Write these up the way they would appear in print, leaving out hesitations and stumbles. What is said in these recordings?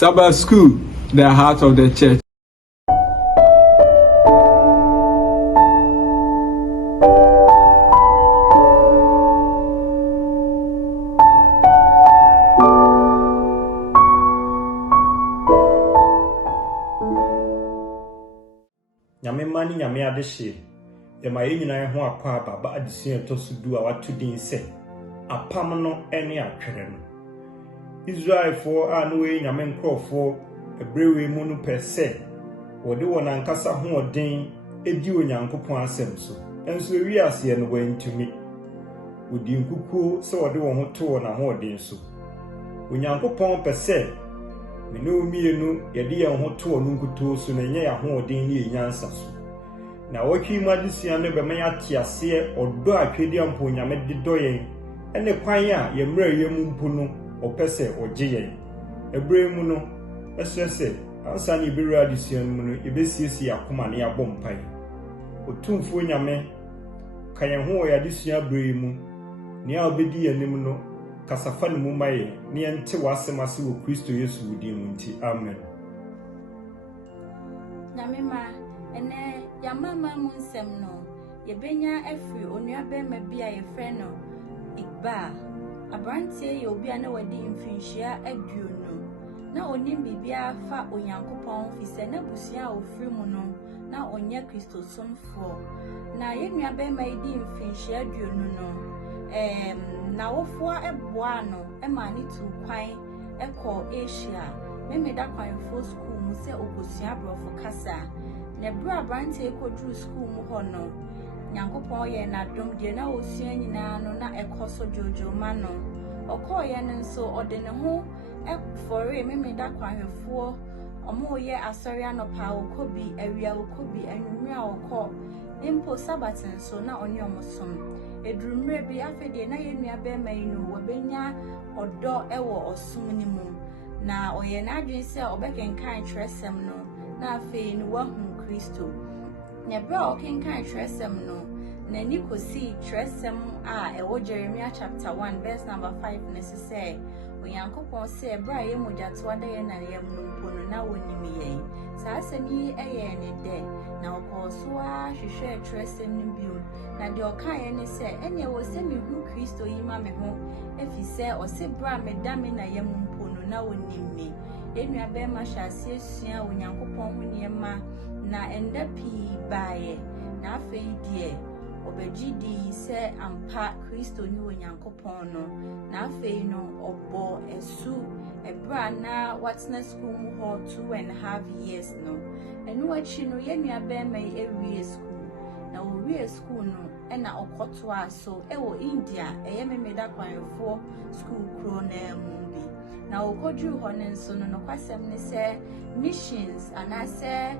Sabbath School, the heart of the church. Nyame mani nyame adehye ema ye nyina ho akwa baba adesua tosu du a watu din se apam no ene atwere no Israel for a no we nyame nkrofo ebrewe mu no pese wode wona nkasa ho odin edi onyankopon asem so enso ewi ase no wantumi odi nkuku se wode wo ho to na ho odin so onyankopon pese mene omienu yede ye ho to no nkuto so na nye ya ho odin ne enyansa so na wotwi mu adesua no be man atiase odo atwedi ampo nyame de doyen ene kwan a ye mra ye mu mpu no opese oje yen ebre mu no esese ansa ni beru adesua no no ebesiesi akoma ne abom pai otumfo nyame kan ho ya adesua bre mu ne a obedi yanim no kasafa no mu maye ne ente wasemase wo Kristo Yesu wudi mu nti amen. Nyamema ene yamama mu nsem no yebenya afri onua bema bia ye frɛ no Igba abrantie ye obi a na wadi mfinhia aduonu na onim bibia fa onyankopɔn fise na busia ofri mu no na onye Kristo somfo na ye nua bema yidi mfinhia aduonu no na wofua eboa no ema ni tu kwan ekɔ Asia memeda kwan fo school mu se okosia brofo kasa na bra brantie kodru school mu hɔ no nyankopɔn ye na dom de na osua nyina no na ekoso jojo ma no okɔ ye no nso ode ne ho efore memeda kwan hwefo omo ye asɔre anopa okobi awia okobi anwumra okɔ impo sabat nso na onye omosom edrumre bi afede na ye nua be mai no wabenya odo ewo osum ni mu na oye na adwen se obekenkan tresem no na afi ni wahu Kristo na bra okenkan tresem no na ni kosi tresem a ewo Jeremiah chapter 1 verse number 5 na se onyankopɔn se bra ye mojato ada ye na ye mpo no na wonimi ye saa asemi eye ne de na okoso a hwehwe tresem ni bio na de okaye ne se ene wo se mi hu Kristo yi ma me ho efise o se bra me da me na ye mpo no na wonimi enua be ma hyase sua onyankopɔn ho niema na enda pi baaye na afei die obegidi se ampa Kristo ni onyankopɔn no na afei no obo esu ebra na watna school mu ho 2.5 years no enu achi no ye nua be ma ewie school na owie school no ena okoto aso ewo India eye memeda kwanfo school kro na mu bi na okodru ho ne nso no kwasem ne se missions anase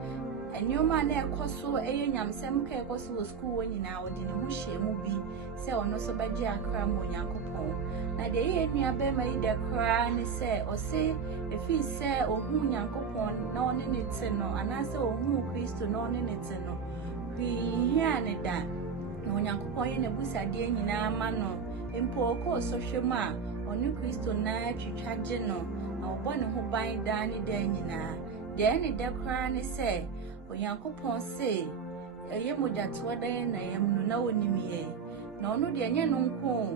enyoma na ekoso eye nyamsem ka ekoso school wonyina odi ne ho hyemu bi se ono so bagye akra mo Nyankopɔn na de ye nua be ma ide kra ne se o se efi se ohu Nyankopɔn na one ne te no anase ohu Kristo na one ne te no hia ne da na Nyankopɔn ye ne busade nyina ma no empo ko so hwemu a onu Kristo na twitwagye no na obɔ ne ho ban da ne da nyina de ne da kra ne se onyankopɔn se eye mojato ada ye na yem no na wonimiye na ono de enye no nko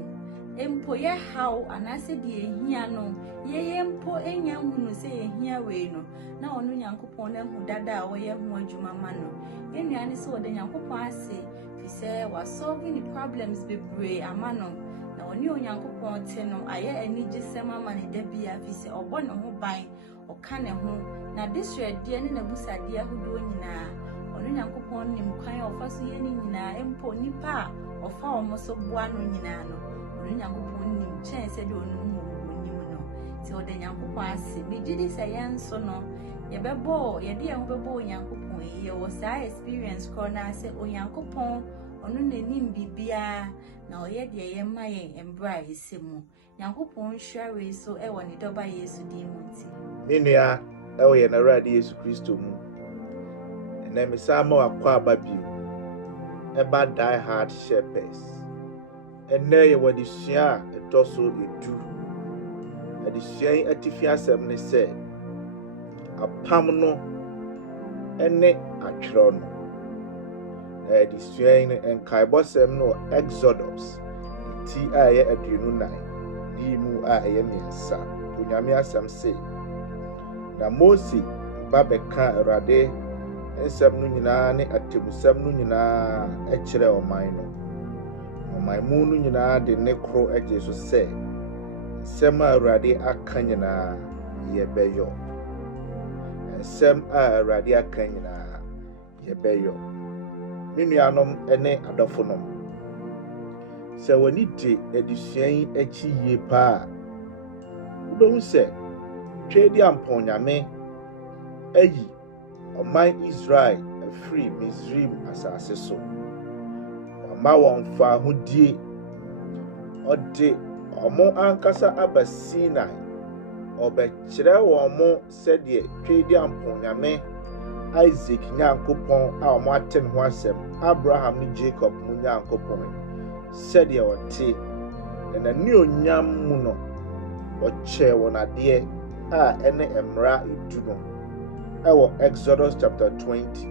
empo ye haw anase de ehia no ye empo enya hunu se ehia we no na ono nyankopɔn na hu dada a wo ye hu adwuma ma no enua ne se wo de nyankopɔn ase fi se wa solve the problems bebre ama no na oni onyankopɔn te no aye anigye sem ama ne da bia fi se obɔ ne ho ban oka ne ho na disrede ne nabusade ahodo nyina ono nyankopɔn nim kwan ofa so ye nyina empo nipa ofa omo so boa no nyina no ono nyankopɔn nim chen se de ono mu nim no ti o de nyankopɔn ase megidi se yen so no ye bebo ye de ye ho bebo nyankopɔn ye wo sa experience ko na se onyankopɔn ono nanim bibia na oye de ye ma ye embra esemu nyankopɔn hwa we so e woni doba Yesu di mu nti Ninia ewo ye na Awurade Yesu Kristo mu na misama akwa ababio eba Die Hard Shepherds enne ye wadi sua etoso edu adi sua atifi asem ne se apam no ene atwerɛ no the suan nkaebɔsɛm no Exodus ti a ɛyɛ aduonu nan ne mu a ɛyɛ mmiɛnsa onyame asɛm se na Mose ba bɛka Awurade nsɛm no nyinaa ne atemusɛm no nyinaa ɛkyerɛ ɔman no ɔman mu no nyinaa de ne koro agye so sɛ nsɛm a Awurade aka nyinaa yɛbɛyɔ nsɛm a Awurade aka nyinaa yɛbɛyɔ me nuanom ne adɔfonom sɛ w'ani gye adesua yi akyi yie paa wobɛhu sɛ twɛdi ampɔnyame ayi ɔman Israel afiri Misraim asase so ɔma wɔn fa ahodie ɔde ɔmo ankasa aba Sinai ɔbɛkyerɛ wɔn mo sɛdeɛ twɛdi ampɔnyame Isaac Nyankopɔn a ɔmo ate ne ho asɛm Abraham ne Jacob mu Nyankopɔn sɛdeɛ ɔte na n'anionyam mu no ɔkyɛɛ wɔn adeɛ a ɛne mmara edu no ɛwɔ Exodus chapter 20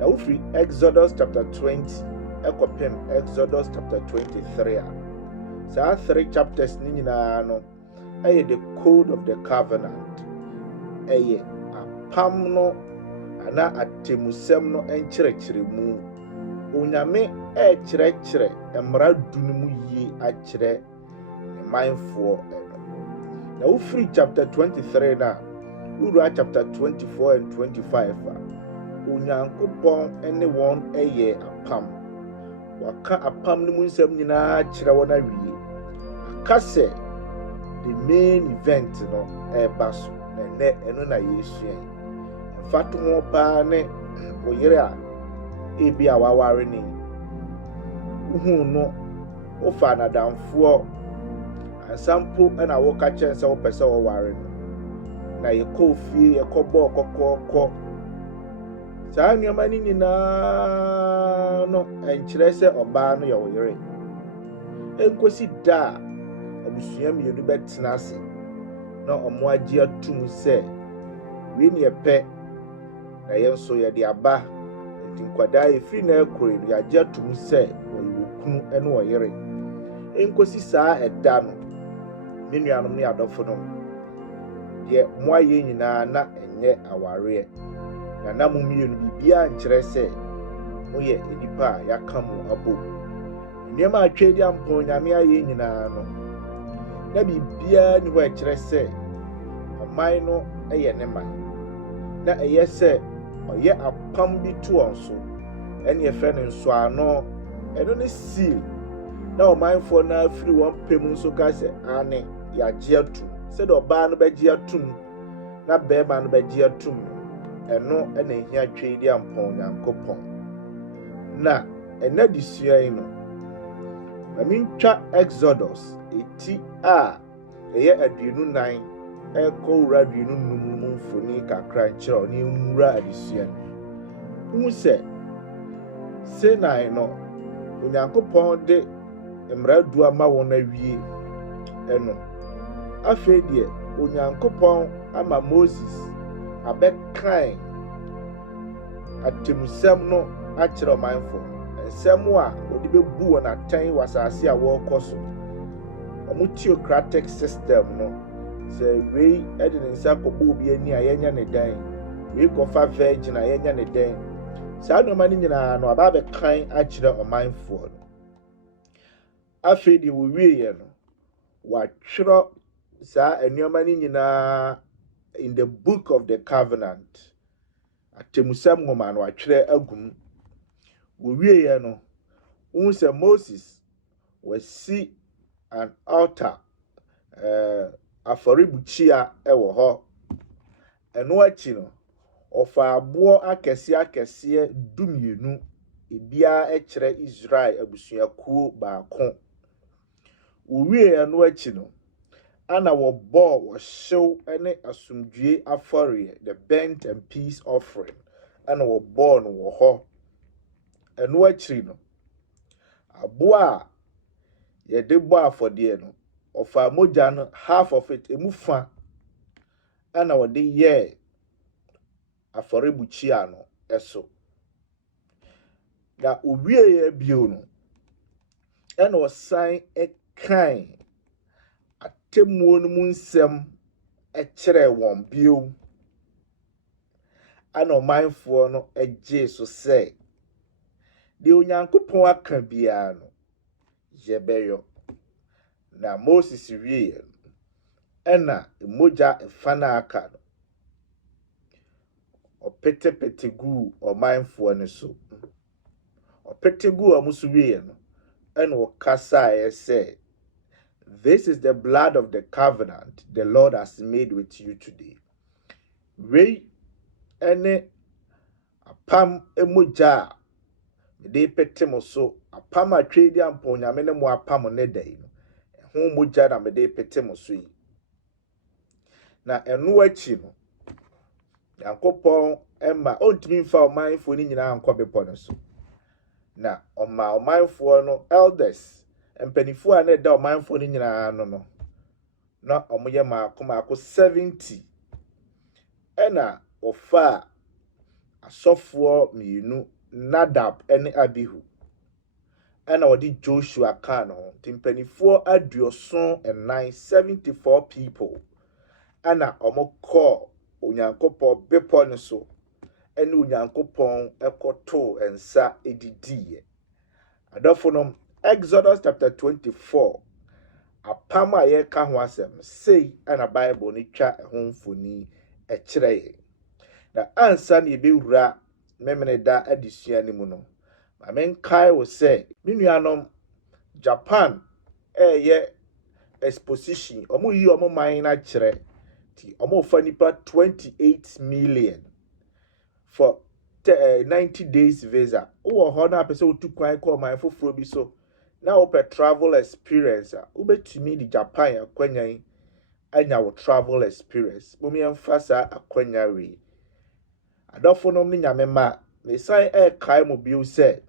na wofiri Exodus chapter 20 ɛkɔpem Exodus chapter 23 a saa 3 chapters ni nyinaa no ɛyɛ the code of the covenant ɛyɛ apam no ana atemusɛm no nkyerɛkyerɛ mu onyame ɛkyerɛkyerɛ mmara du no mu yie akyerɛ ne manfoɔ na wofiri chapter 23 na wura chapter 24 and 25 a onyankopɔn ne wɔn ɛyɛ apam waka apam no mu nsɛm nyinaa kyerɛ wɔn awie aka sɛ the main event no ɛba so na ɛnɛ ɛno na yɛsua mfa to ho paa ne oyere a ebi a waware ne uhu no wofa nadamfoɔ ansampo ɛna woka kyɛn sɛ wopɛ sɛ wɔware no na yɛkɔ fie yɛkɔbɔɔ kɔkɔɔkɔ saa nneɛma no nyinaa no ɛnkyerɛ sɛ ɔbaa no yɛ wo yere ɛnkosi da a abusua mmienu bɛtena ase na ɔmo agye atum sɛ wei ne yɛpɛ na yɛn nso yɛde aba nti nkwadaa yɛfiri na ɛkoro no yɛagye atum sɛ wɔyɛ wɔ kunu ɛne wɔ yere ɛnkosi saa ɛda no me nuanom ne adɔfo no deɛ mo ayɛ nyinaa na ɛnyɛ awareɛ na mo mmienu biribiara nkyerɛ sɛ moyɛ nnipa a yɛaka mo abɔ nneɛma a twɛdi ampɔn nyame ayɛ nyinaa no na biribiara ni hɔ ɛkyerɛ sɛ ɔman no ɛyɛ ne man na ɛyɛ sɛ ɔyɛ apam bi to wɔn so ɛne yɛfrɛ no nsoano ɛno ne seal na ɔmanfoɔ no afiri wɔn pɛ mu nso ka sɛ ane yɛagye atum sɛdeɛ ɔbaa no bɛgye atum na bɛrima no bɛgye atum ɛno ɛna ehia twɛdi ampɔn Nyankopɔn na ɛna desua yi no mamintwa Exodus eti a ɛyɛ aduonu nan ɛkɔ wura aduonu num mu mfoni kakra nkyerɛ ne nwura adesua no hu sɛ Sinai no Onyankopɔn de mmara du ama wɔn awie ɛno afei deɛ Onyankopɔn ama Moses abɛkan atemusɛm no akyerɛ ɔmanfo nsɛm a wɔde bɛbu wɔn atɛn wɔ asase a wɔrekɔ so ɔmo theocratic system no sɛ wei ɛde ne nsa kɔbɔ obi ani a yɛnya ne dan wei kɔfa virgin a yɛnya ne dan saa nneɛma no nyinaa no aba abɛkan akyerɛ ɔmanfoɔ no afei deɛ wɔwieɛ no wɔatwerɛ saa nneɛma no nyinaa in the book of the covenant atemusɛm nwoma no wɔatwerɛ agum wɔwieɛ no wohu sɛ Moses wasi an altar afɔrebukyia ɛwɔ hɔ ɛno akyi no ɔfa aboɔ akɛseɛ dumienu ebiara ɛkyerɛ Israel abusuakuo baako wɔwie ɛno akyi no ana wɔhyew ɛne asomdwie afɔre the burnt and peace offering ana wɔbɔɔ no wɔ hɔ ɛno akyi no aboa a yɛde bɔ afɔdeɛ no ɔfa mogya no half of it emu fa ana wɔde yɛ afɔrebukyia no ɛso na owie ya bio no ɛna ɔsan ɛkan atemmuo no mu nsɛm ɛkyerɛ wɔn bio ana ɔmanfoɔ no ɛgye so sɛ deɛ Onyankopɔn aka biara no yɛbɛyɔ na Moses wie ɛna mogya ɛfa na aka no ɔpetepete gu ɔmanfoɔ no so ɔpete gu ɔmo so wie no ɛna ɔkasaeɛ sɛ this is the blood of the covenant the Lord has made with you today. Wei ɛne apam emogya de pete mo so apam a twedi ampo nyame ne mo apam ne dai no ɛho mogya na me de pete mo so yi na ɛno akyi no Yankopɔn ɛma ontimi mfa ɔmanfoɔ ni nyinaa nkɔ bepɔ no so na ɔma ɔmanfoɔ no elders mpanifoɔ a na ɛda ɔmanfoɔ ni nyinaa no na ɔmoyɛ maako 70 ɛna ɔfa asɔfoɔ mmienu Nadab ɛne Abihu ɛna ɔde Joshua ka no timpanifoɔ aduoson and 74 people ɛna ɔmo kɔ Onyankopɔn bepɔ no so ɛne Onyankopɔn ɛkɔto nsa edidiye adɔfo no Exodus chapter 24 apam a yɛka ho asɛm sei ɛna Bible ne twa ɛho mfoni ɛkyerɛ na ansa ne yɛbɛwura memene da adesua ne mu no ma menkae wo sɛ me nuanom Japan ɛyɛ exposition ɔmo yi ɔmo man na kyerɛ ti ɔmo fa nipa 28 million for 90 days visa wo ho na pese otu kwan kɔ man foforo bi so na wo pe travel experience a wo betumi di Japan akwanyan anya wo travel experience momi emfasa akwanya we adofo no ni nyame ma ne sai kai mo bio se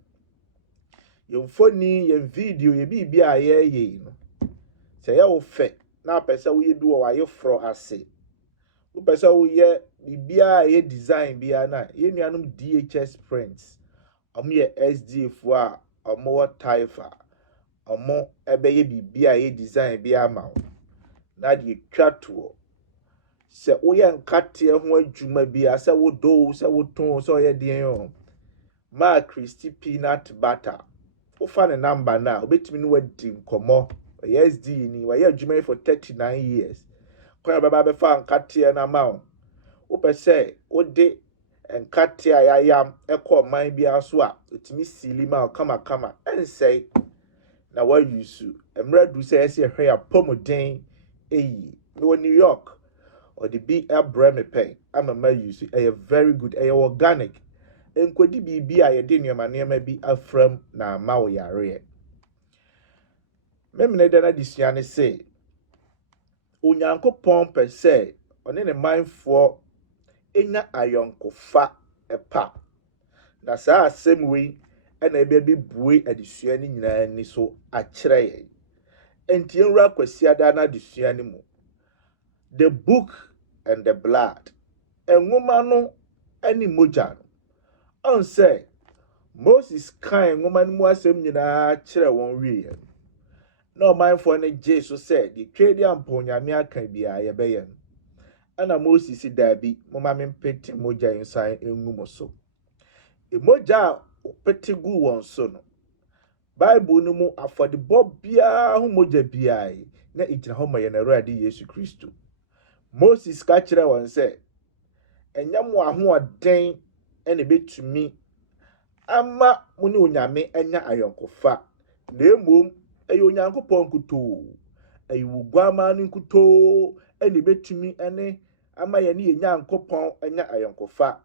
yemfoni yem video ye bibia ye no se ya wo fe na pese wo ye bi wo aye fro ase wo pese wo ye bibia ye design bia na ye nuanom DHS prints omo ye SDA fo a omo wo taifa omo ebe ye bibia ye design bia ma na de twato se wo ye nkate ho adwuma bia se wo do se wo ton se ye den o ma Christy peanut butter wo fa ne number na obetimi no wadi nkomo SD ni wa ye adwuma for 39 years kwa baba be fa nkate na ma wo pese wo de nkate a yayam ekọ man bia so a otimi sili ma kama ensei na wa yusu emradu se ese hwe ya pomoden eyi no New York or the be abrame pen amama yusu very good organic enkodi bibi a ye de nneema bi afram na ma wo yare memene de na disua ne se Onyankopɔn pɛ sɛ ɔne ne manfoɔ enya ayɔnkofa ɛpa na saa asɛm wei ɛna ebe bi bue adesua ne nyinaa ni so akyerɛ yɛn enti enwura kwasiada na adesua ne mu the book and the blood enwoma no ani mogya no on sɛ Moses kan enwoma no mu asɛm nyinaa kyerɛ wɔn wie no ɔmanfoɔ ne gye so sɛ de twedi ampo nyame aka bia yɛbɛyɛ no ana Moses dabi moma mempete mogya insan engu mo so mogya pete gu wɔn so no Bible no mu afɔdebɔ bia ho mogya bia na igyina hɔ ma yɛ na Awurade Yesu Kristo Moses ka kyerɛ wɔn sɛ ɛnyɛ mo ahoɔden ɛna betumi ama mo ne onyame anya ayɔnkofa na emom ɛyɛ Onyankopɔn kuto ɛyɛ wugwama no kuto ɛna betumi ɛne ama yɛ ne Nyankopɔn anya ayɔnkofa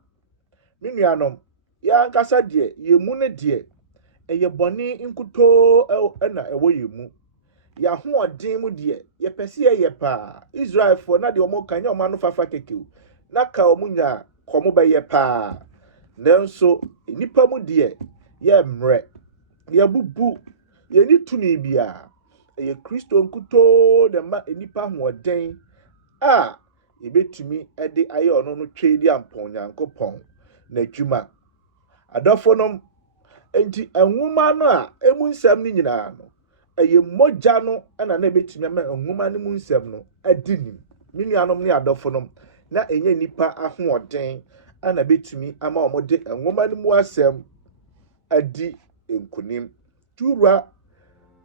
me nuanom ya nkasa de yemu ne de ɛyɛ bɔne nkuto ɛna ɛwɔ yemu ya hoɔden mu de yɛ pɛse yɛ pa Israelfo na de ɔmo kan yɛ ɔmo no fafa kekew na ka ɔmo nya kɔmo bɛyɛ pa nanso nipa mu de yɛ mrɛ yɛ bubu yɛ ni tuni bia ɛyɛ Kristo nkuto de ma nipa hoɔden a ebetumi ede aye ono no twedi ampon Nyankopɔn na adwuma adɔfonom enti enwuma no a emu nsɛm no nyinaa no eye mogya no na ebetumi ama enwuma no mu nsɛm no adinim minuanom ne adɔfonom na enye nipa ahoɔden ana betumi ama omode enwoma no mu asɛm adi enkunim tuwa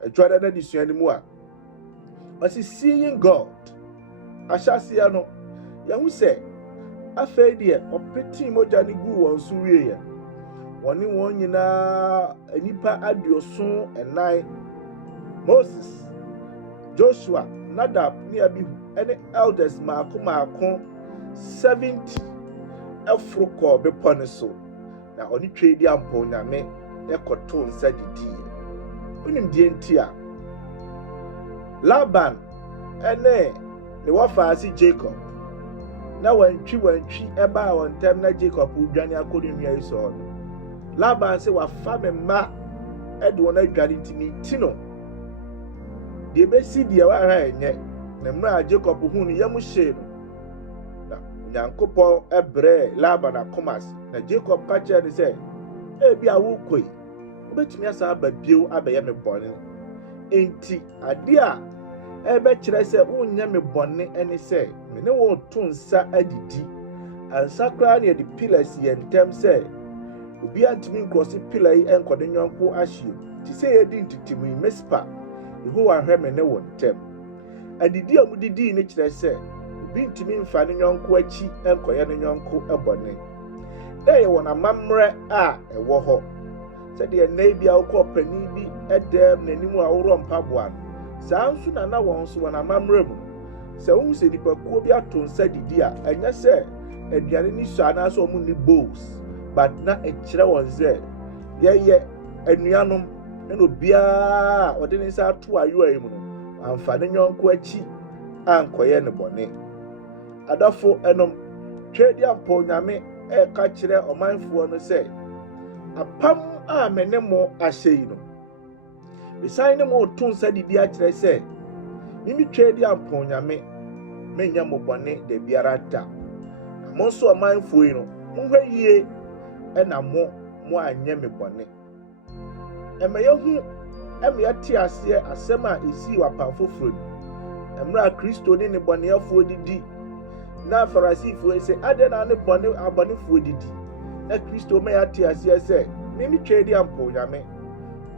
adwada na disua no mu a ɔsi seeing God ahyase no yahu sɛ afei deɛ ɔpeti mogya no gu wɔn so wie yɛ wɔne wɔn nyinaa nipa adioso ɛnan Moses Joshua Nadab ne Abihu ɛne elders maako 70 Afroko bepɔ ne so na ɔne twedi ampo nyame ɛkɔto nsa didi unim die ntia Laban ɛne ne wafaase Jacob na wantwi ɛba wɔn ntam na Jacob udwane akɔre nua yi so Laban se wafa me ma ɛde wɔn adwane ntimi tino de besi de wa ha enye na mra Jacob hu ne yam hye no Nyankopɔn ɛbrɛ Laban akomas na Jacob ka kyerɛ ne sɛ ebi a wo koi obetumi asa aba bio abɛyɛ me bɔne enti ade a ɛbɛkyerɛ sɛ wonyɛ me bɔne ɛne sɛ me ne wo to nsa adidi ansa kra ne de pillars yɛ ntem sɛ obi antimi nkrosi pillar yi enkɔde nyɔnko ahye ti sɛ yɛdi ntitimu yi mespa Yehowa hwɛ me ne wo ntem adidi a mudidi ne kyerɛ sɛ obi ntimi mfa ne nyɔnko akyi enkɔyɛ ne nyɔnko ɛbɔne da yɛ wɔ na mamrɛ a ɛwɔ hɔ sɛ de na bia wokɔ pani bi ɛdɛm n'anim a worɔ mpaboa saa nso na wɔn so wɔ na mamrɛ mu sɛ wo sɛ nipa kuo bi ato nsa didi a ɛnyɛ sɛ aduane ni so ana so ɔmo ni bowls but na ɛkyerɛ wɔn sɛ yɛyɛ anuanom ɛna obiara ɔde ne nsa ato ayo ayi mu no amfa ne nyɔnko akyi ankɔyɛ ne bɔne adafo ɛnom twedi ampo nyame ɛka kyerɛ ɔmanfoɔ no sɛ apam a me ne mo ahyɛ yi no besan ne mo to nsa didi akyerɛ sɛ mimi twedi ampo nyame menya mo bɔne de biara da na mo nso ɔmanfoɔ yi no monhwɛ yie ɛna mo anyɛ me bɔne ɛmɛyɛhu ɛmɛyɛte aseɛ asɛm a esi wapam foforo no ɛmra Kristo ne ne bɔneafoɔ didi na Farisifoɔ sɛ ade na ne bɔne abɔnefoɔ didi na Kristo mɛ yɛate aseɛ sɛ mimi twedi ampo nyame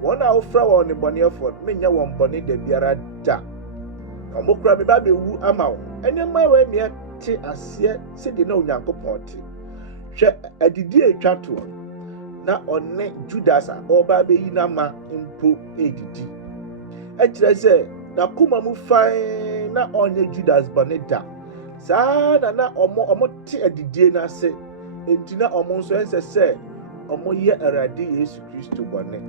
wɔn a wofra wɔn ne bɔneafoɔ menya wɔn bɔne da biara da na mo kura me ba bewu ama wo ɛnɛma wɔ ɛmɛ te aseɛ sɛ de na Onyankopɔn te hwɛ adidi etwa to na ɔne Judas a ɔba beyi na ma mpo edidi ɛkyerɛ sɛ na kuma mu fain na ɔnyɛ Judas bɔne da saa na ɔmo te adidie na ase enti na ɔmo nso ɛnsɛ sɛ ɔmo yɛ Awurade Yesu Kristo bɔne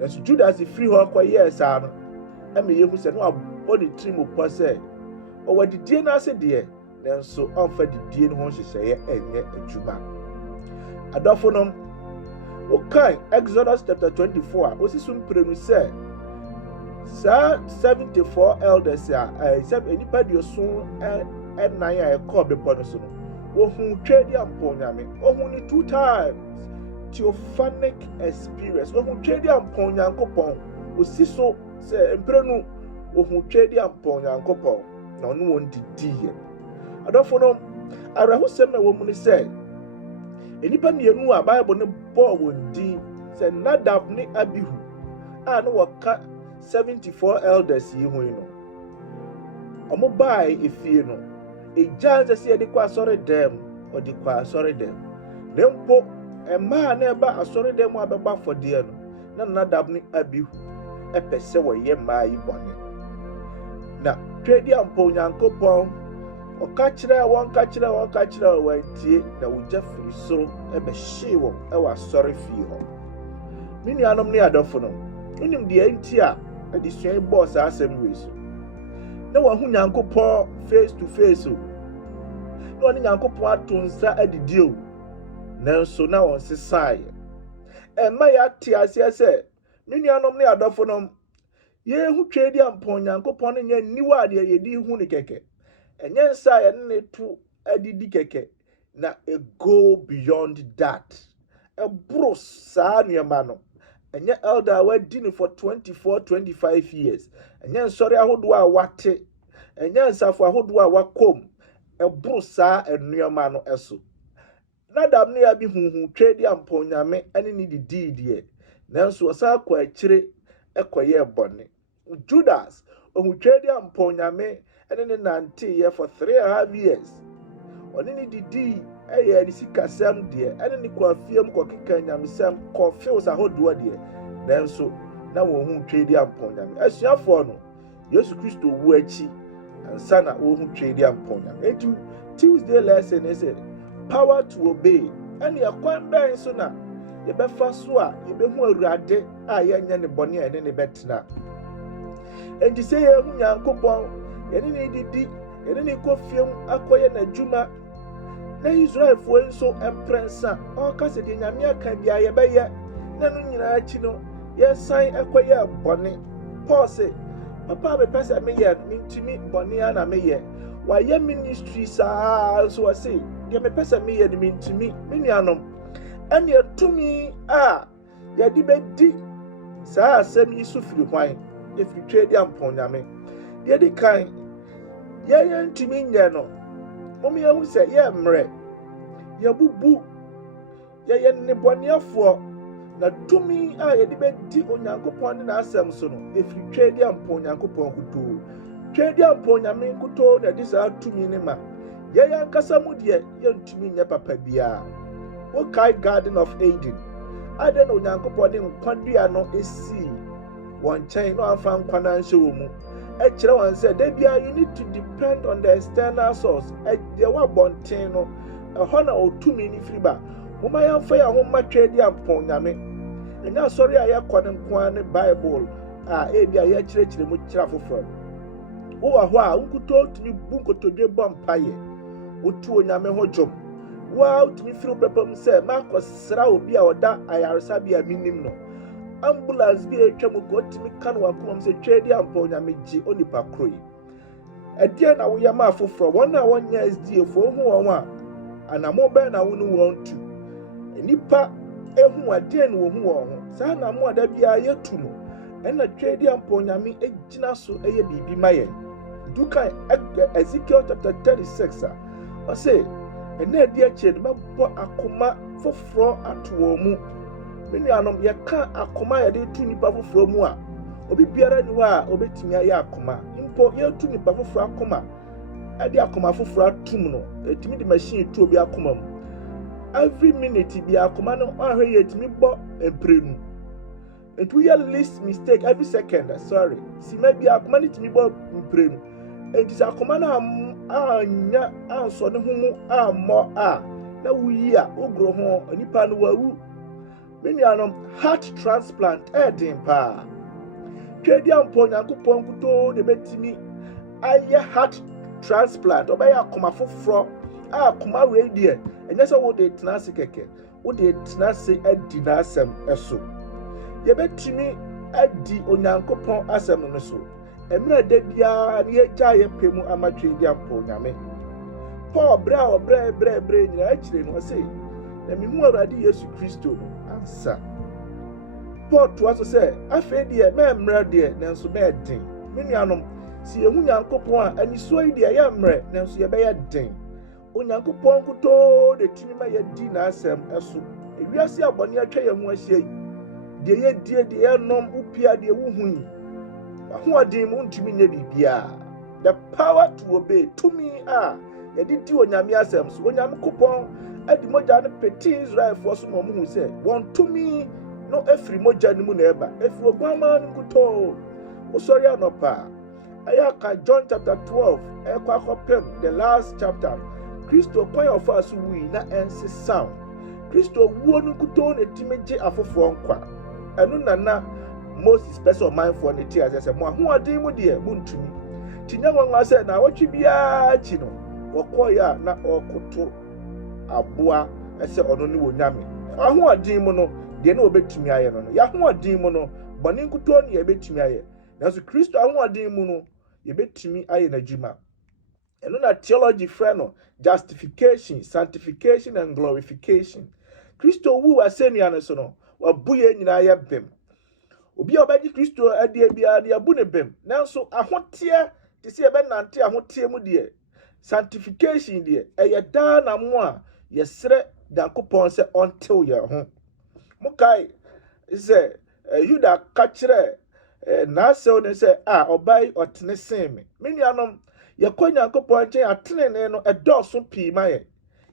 na so Judas firi hɔ kɔyɛ saa no ɛmɛ yehu sɛ no abɔ ne tiri mu pɔ sɛ ɔwɔ adidie na ase deɛ nanso ɔmfa didie no ho hyehyɛeɛ ɛnyɛ adwuma adɔfo nom okay Exodus chapter 24 a osisu mprenu sɛ saa 74 elders a enipa de oso ɛnan a ɛkɔ bepɔ no so no wohu twedi ampo nyame wohu ni 2 times theophanic experience wohu twedi ampo Nyankopɔn osiso sɛ mprenu wohu twedi ampo Nyankopɔn na ɔno wɔn didi adɔfo no arahusɛm na wɔ mu ni sɛ enipa mienu a Bible ne bɔ wɔn din sɛ Nadab ne Abihu a no wɔka 74 elders yi ho no ɔmo bae efie no egya sɛ yɛde kɔ asɔre dɛm ɔde kɔ asɔre dɛm ne mpo ɛmaa na ɛba asɔre dɛm a bɛba afɔdeɛ no na Nadab ne Abihu ɛpɛ sɛ wɔyɛ mmaa yi bɔne na twedi ampo Nyankopɔn ɔka kyerɛ wɔn wantie na wogya firi soro ɛbɛhyee wɔn ɛwɔ asɔre fie hɔ me nuanom ne adɔfo no wonim deɛ nti a adesua bɔɔ saa asɛm wei so na wɔahu Nyankopɔn face to face o na ɔne Nyankopɔn ato nsa adidi o nanso na wɔn sesaeɛ ɛmma yɛate aseɛ sɛ me nuanom ne adɔfo no yɛhu twedi ampo Nyankopɔn no nyɛ niwa deɛ yɛdi hu ne kɛkɛ enye nsa ye ne to adidi keke na e go beyond that e bro saa nneɛma no enye elder wa di for 24-25 years enye nsɔre ahodo a wate enye nsafo ahodo a wakom e bro saa nneɛma no eso na dam ne ya bi huhu twedi amponyame ene ni didi nanso osa kwa akire ekoye bɔne Judas ohu twedi amponyame ene ne nante ye for 3.5 years oni ni didi eye ni sikasam de ene ni kwa fiem kwa kika nyamsam confuse ahodo de nanso na wo hu twedi amponyame asuafo no Yesu Kristo wu achi ansa na wo hu twedi amponyame etu Tuesday lesson is power to obey and ya kwan ben so na ye befa so a ye behu awurade a ye nya ne bone ene ne betena enti se ye hu Nyankopɔn ye ne didi ye ne kofiem akoye na djuma na Israelfo nso emprensa o ka se de nyame aka bia ye beye na no nyina achi no ye san akoye bone Paul say papa be pesa me ye ntimi bone ana me ye wa ye ministry sa so say ye me pesa me ye ni ntimi me nuanom ene etumi a ye di be di sa asem yi so firi hwan ye firi twedi amponyame ye di kan ye ntimi nye no momi ye hu se ye mre ye bubu ye ne boniafo na tumi a ye di be di Onyankopɔn na asem so no e firi twedi amponyankopɔn kuto twedi amponyame kuto na di sa tumi ne ma ye yankasa mu de ye ntumi nye papa bia o kai Garden of Eden ade no Onyankopɔn ne nkwadua no esi won chen no amfa nkwana nhyɛ wo mu e kire won say da bia you need to depend on the external source e de wa bonten no e ho na otumi ni firiba moma yamfa ya ho matwedi amponyame enya sorry a yakɔ ne nkoa ne Bible a e bia ya kyerɛkyerɛ mu kyerɛ afoforo wo wa ho a unkuto tumi bu nkotodwe bompaye otu onyame ho dwom wa utumi firi bepam sɛ makɔsra obi a ɔda ayaresa bia minim no ambulance bi etwa mu ko tumi kan wa komam sɛ twedi amponyame gye onipa kroi ɛdeɛ na wo ya ma afoforo wɔn a wɔnya SDA fo hu wɔn a anamo bɛn na wo no wɔn tu nipa ehu adeɛ na wo hu wɔn ho saa na mo ada bia yɛtu no ɛna twedi amponyame egyina so ɛyɛ bibi mayen dukan Ezekiel chapter 36 I say ene dia che de mabɔ akoma foforo ato mu meni anom ye ka akoma ye de tu nipa foforo mu a obi biara ni wa obetimi aye akoma impo ye tu nipa foforo akoma ade akoma foforo atum no etimi de machine tu obi akoma mu every minute bi akoma no ahwe ye etimi bɔ emprenu etu ye least mistake every second sorry si maybe akoma ni timi bɔ emprenu enti sa akoma na anya anso ne ho mu ammo a na wuyi a ogro ho nipa no wawu menianom heart transplant edin pa twedi amponyankopɔn kuto de betimi aye heart transplant obaya akoma foforo akoma we die enye se wo de tenase keke wo de tenase adi na asem eso ye betimi adi onyankopɔn asem no so emira de bia ne agya ye pemu amatwedi amponyame Paul bra nyina akire no say na mihu awurade Yesu Kristo ansa Paul to aso say afa de me mra de nanso me den menuanom si ehu Nyankopɔn a aniso yi de ya mra nanso ye be ye den Onyankopɔn kuto de timi ma ye di na asem eso ewiase abone atwa ye ho ahia yi de ye die de ye nom upia de wo hu yi ahoɔden mu ntumi nya bibia the power to obey to me yɛde di onyame asɛm so onyame kopɔn adi mogya no peti Israel fo so mo hu sɛ wɔn tumi no afiri mogya no mu na ɛba afiri oguama no nkutɔ osɔre anɔpa ayaka John chapter 12 ɛkɔ akɔpem the last chapter Kristo kwan ɔfa so wi na ɛnse sound Kristo wuo no nkutɔ na timi gye afoforɔ nkwa ɛno nana Moses person mindful ne tia sɛ mo ahoɔden mu de mu ntumi tinya nwanwa sɛ na wɔtwe bia chi no wɔkɔya na ɔkoto aboa ɛsɛ ɔno ne wonyame ahoɔden mu no de na obetumi ayɛ no ya ahoɔden mu no bɔne nkuto ne yɛbetumi ayɛ nanso Kristo ahoɔden mu no yɛbetumi ayɛ n'adwuma ɛno na theology frɛ no justification, sanctification and glorification. Kristo wu asɛnnua no so no wabu yɛn nyinaa yɛ bem. Obi a ɔbɛgye Kristo adie biara de abu ne bem. Nanso ahoteɛ te sɛ yɛbɛnante ahoteɛ mu deɛ sanctification deɛ ɛyɛ daa na mo a yɛsrɛ Nyankopɔn sɛ ɔntew yɛn ho. Mokae sɛ Yuda ka kyerɛ n'asɛw ne sɛ ɔbaa ɔtene sen me. Me nuanom yɛkɔ Nyankopɔn nkyɛn atenene no ɛdɔɔso pii ma yɛn.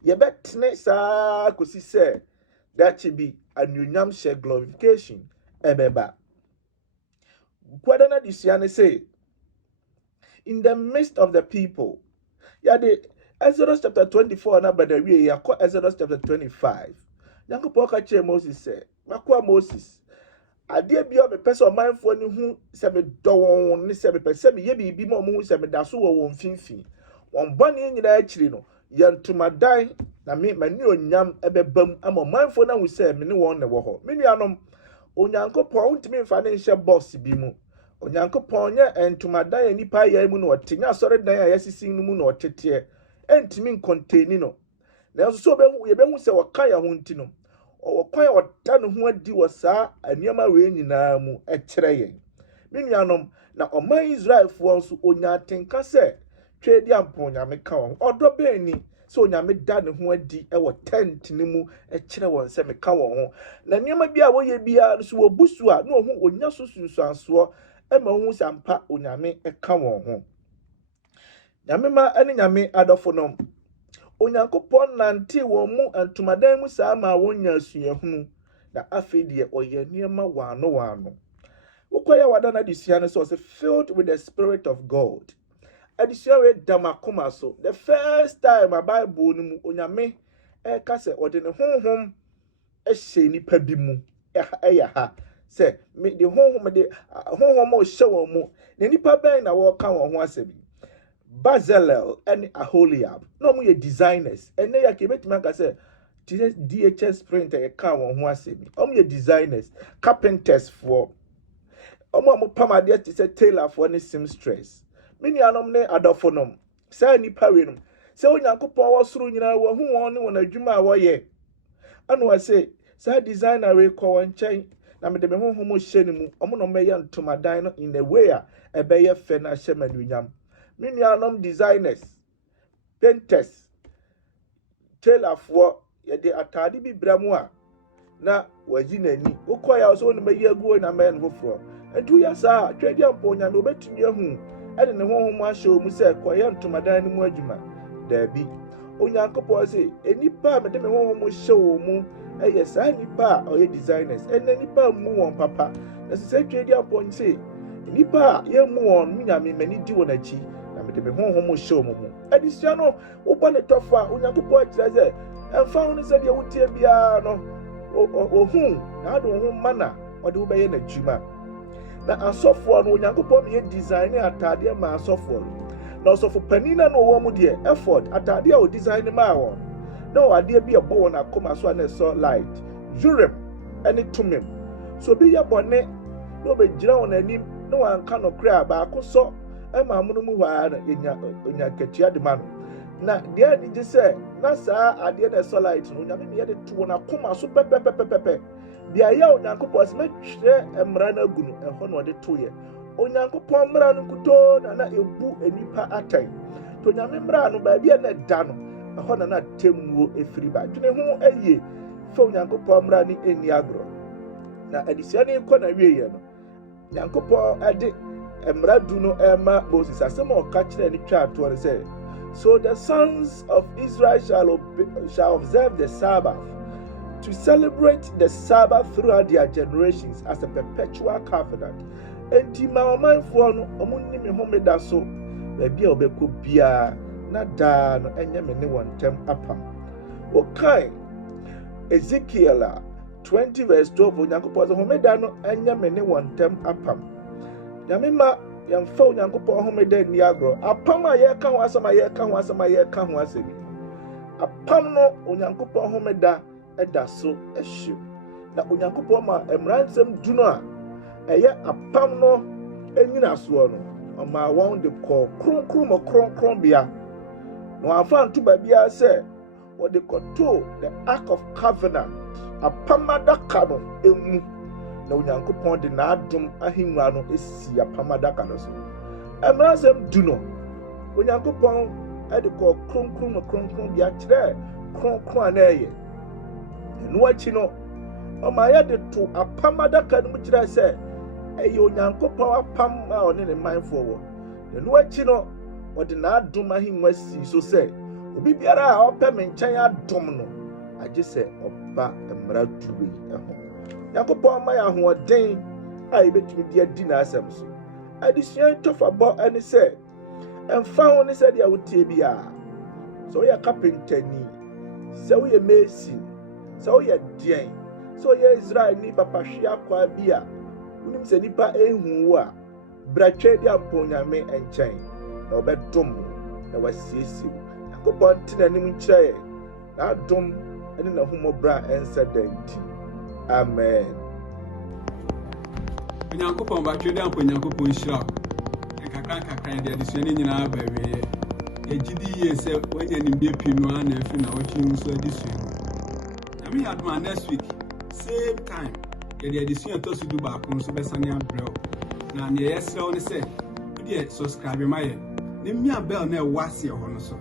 Yɛbɛtene saa kɔsi sɛ daakye bi anuonyam hyɛ glorification ɛbɛba. Kwada na disua ne say, in the midst of the people. Yade Exodus chapter 24 na badawie yakɔ Exodus chapter 25. Nyankopɔn ka kyerɛ Moses sɛ, "Makɔ Moses, adeɛ bi a mepɛ sɛ ɔmanfoɔ ne hu sɛ medɔ wɔn ne sɛ mepɛ sɛ meyɛ biribi ma ɔmo hu sɛ meda so wɔ wɔn mfimfini. Wɔn bɔne nyinaa akyiri no, yɛ ntomadan na m'ani onyam ɛbɛbam ama ɔmanfoɔ no ahu sɛ me ne wɔn na wɔ hɔ." Me nuanom, Onyankopɔn ntumi mfa ne nhyɛ box bi mu. Onyankopɔn nyɛ ntomadan a nipa yɛ mu na ɔte, nya asɔredan a yɛsisi no mu na ɔteteɛ. Entimi nkonteni no. Nanso so yɛbɛhu sɛ wɔka yɛ ho nti no. Ɔwɔkwan a ɔda ne ho adi wɔ saa nneɛma wei nyinaa mu ɛkyerɛ yɛn. Me nuanom, na ɔman Israelfoɔ nso onya atenka sɛ twɛdi ampo Nyame ka wɔn. Ɔdɔ bɛn ni sɛ Onyame da ne ho adi ɛwɔ tent ne mu ɛkyerɛ wɔn sɛ meka wɔn ho. Na nneɛma bi a wɔyɛ biara nso wɔbu so a na ɔho onya so sunsuansoɔ ɛma ɔho sɛ ampa Onyame ɛka wɔn ho. Nyame ma ɛne Nyame adɔfo no. Onyankopɔn nante wɔn mu ntomadan mu saa ma wɔnya asuahunu. Na afei deɛ ɔyɛ nneɛma wano. Wokɔyɛ wada na disua no so ɔsɛ filled with the Spirit of God. Adisua we damakoma so. The first time a Bible no mu Onyame ɛka sɛ ɔde ne honhom ɛhyɛ nipa bi mu ɛyɛ ha. Sɛ me de honhom de honhom ɔhyɛ wɔn mu. Na nipa bɛn na wɔka wɔn ho asɛm. Bezalel and Aholiab. No more designers. And they are keeping aka say DHS printer a car on one semi. Your designers, carpenters for Omo Pamadia to say tailor for any seamstress. Many anomne adophonum. Say ni parinum. Say when Yankopon was through you know who only when a Juma wa ye. And I say, say designer we call and chain. Na me de me homo shenimu. Omo no meyan to my dino in the way a beye fena shemadunyam. Minianum designers, painters, tailor for yede atade bi bramua na wagina ni ukoya so no meya go na men hofro entu ya sa twedi amponya no betumi ahu ede ne honhom ahye mu se koye ntomadan ni mu adwuma dabi Onyankopɔn se enipa me de me honhom hye wo mu eye sa nipa oye designers ene nipa mu won papa na se twedi amponya se nipa ye mu won nyame mani di won achi de be honhom show mu adisua no wo ba ne tofa Onyankopɔn kyerɛ sɛ ɛmfa ho ne sɛ deɛ wotie bia no ohun na ade ho mana ɔde wo bɛyɛ na dwuma na asɔfoɔ no Onyankopɔn me yɛ design atade ma asɔfoɔ na ɔsɔfo panina no wɔ mu deɛ effort atade a o design ma wɔn na o ade bi ɛbɔ wɔn akoma so na ɛsɔ light Urim ɛne Tumim so bi yɛ bɔne na obɛgyina wɔn anim na wɔanka no kra baako sɔ ɛma amono mu hɔ a enya katua de ma no na deɛ ni gye sɛ na saa adeɛ na ɛsɔ light no Onyame me yɛ de to wɔn akoma so pɛpɛpɛpɛpɛ bia yɛ Onyankopɔn sɛ mɛtwerɛ mmara no agu no ɛhɔ na ɔde to yɛ Onyankopɔn mmara no kuto na ebu enipa atɛn to Onyame mmara no baabi a na da no ɛhɔ na temmuo efiri ba dwene ho ɛyɛ fa Onyankopɔn mmara no eni agorɔ na adisua ne kɔ na wie yɛ no Nyankopɔn ɛde mmara du no ɛma Moses asɛm a ɔka kyerɛ ne twa atoɔ no sɛ so the sons of Israel shall observe the Sabbath to celebrate the Sabbath throughout their generations as a perpetual covenant. Enti ma ɔmanfoɔ no ɔmo nim homeda so baabi a ɔbɛkɔ biara na daa no ɛnyɛ me ne wɔn ntam apam. Wɔkae Ezekiel 20 verse 12 Onyankopɔn sɛ homeda no ɛnyɛ me ne wɔn ntam apam. Nyame ma yɛmfa Onyankopɔn homeda ni agorɔ apam a yɛka ho asɛm apam no Onyankopɔn homeda ɛda so ɛhye na Onyankopɔn ma mmaransɛm du no a ɛyɛ apam no ɛnyina soɔ no ɔma wɔn de kɔ kronkron bia No afan to babia say what they control the Ark of Covenant apamadaka no emu na Onyankopɔn de n'adom ahengua no esi apamadaka no so. Emrasem du no Onyankopɔn ede ko kronkron bia kyerɛ kronkron anaye. No achi no Omaya de to apamadaka no kyerɛ sɛ ɛyɛ Onyankopɔn apam a ɔne ne manfo wɔ. No achi no ɔde n'adom ahengua si so sɛ obi biara a ɔpɛ me nkyɛn adom no agye sɛ ɔba mmara turo yi ho. Onyankopɔn ma yɛ ahoɔden a yɛbɛtumi de adi n'asɛm so. Adesua tɔfabɔ ɛne sɛ ɛmfa ho ne sɛ deɛ wotie bi a sɛ woyɛ kapentani, sɛ woyɛ mason, sɛ woyɛ deɛn, sɛ woyɛ Israelni papahwe akwa bi a wonim sɛ nipa ehu wo a bratwa di ampo Nyame nkyɛn na ɔbɛdom na wasiesie wo. Onyankopɔn te n'anim nkyerɛ n'adom ɛne n'ahomɔbra ɛnsa da nti. Amen. Onyankopɔn batwe de ampo Onyankopɔn hyira. Kakran de adesua ne nyinaa ba wie. Yɛgidi yie sɛ wanya nimbe pii no ana afi na wɔtwe nso adesua. Nyame yɛ adoma next week same time yɛde adesua tosu du baako nso bɛsane abrɛw. Na ne yɛsrɛw ne sɛ wode subscribe ma yɛ. Ne mmia bell na ɛwɔ ase hɔ no so.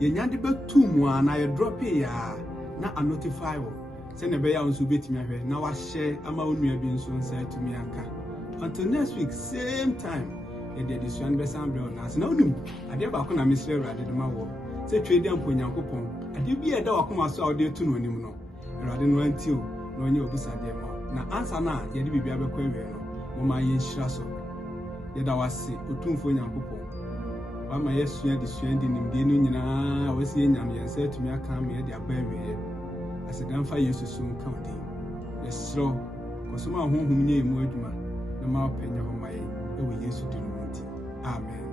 Yɛnya de bɛtu mu a na yɛ drop ya na a notify wo. Sɛ ne bɛya nso betimi ahwɛ na wahyɛ ama onua bi nso nsa atumi anka. Until next week same time. The edition besan bro na se na onim ade ba ko na mesre Awurade de ma wo se twedi ampo Nyankopɔn ade bi e da wakoma so a ode tu no onim no Awurade no anti o na onye obusa de ma na answer na ye de bibia be kwa wie no mo ma ye nhira so ye da wase otumfo Nyankopɔn wa ma yesua de sua de nimde no nyina wase ye nyam yensa atumi aka me de aba wie asedan fa Yesu so nka odi yesro ko so ma honhom nye mu adwuma na ma penya ho ma ye ewe Yesu di no. Amen.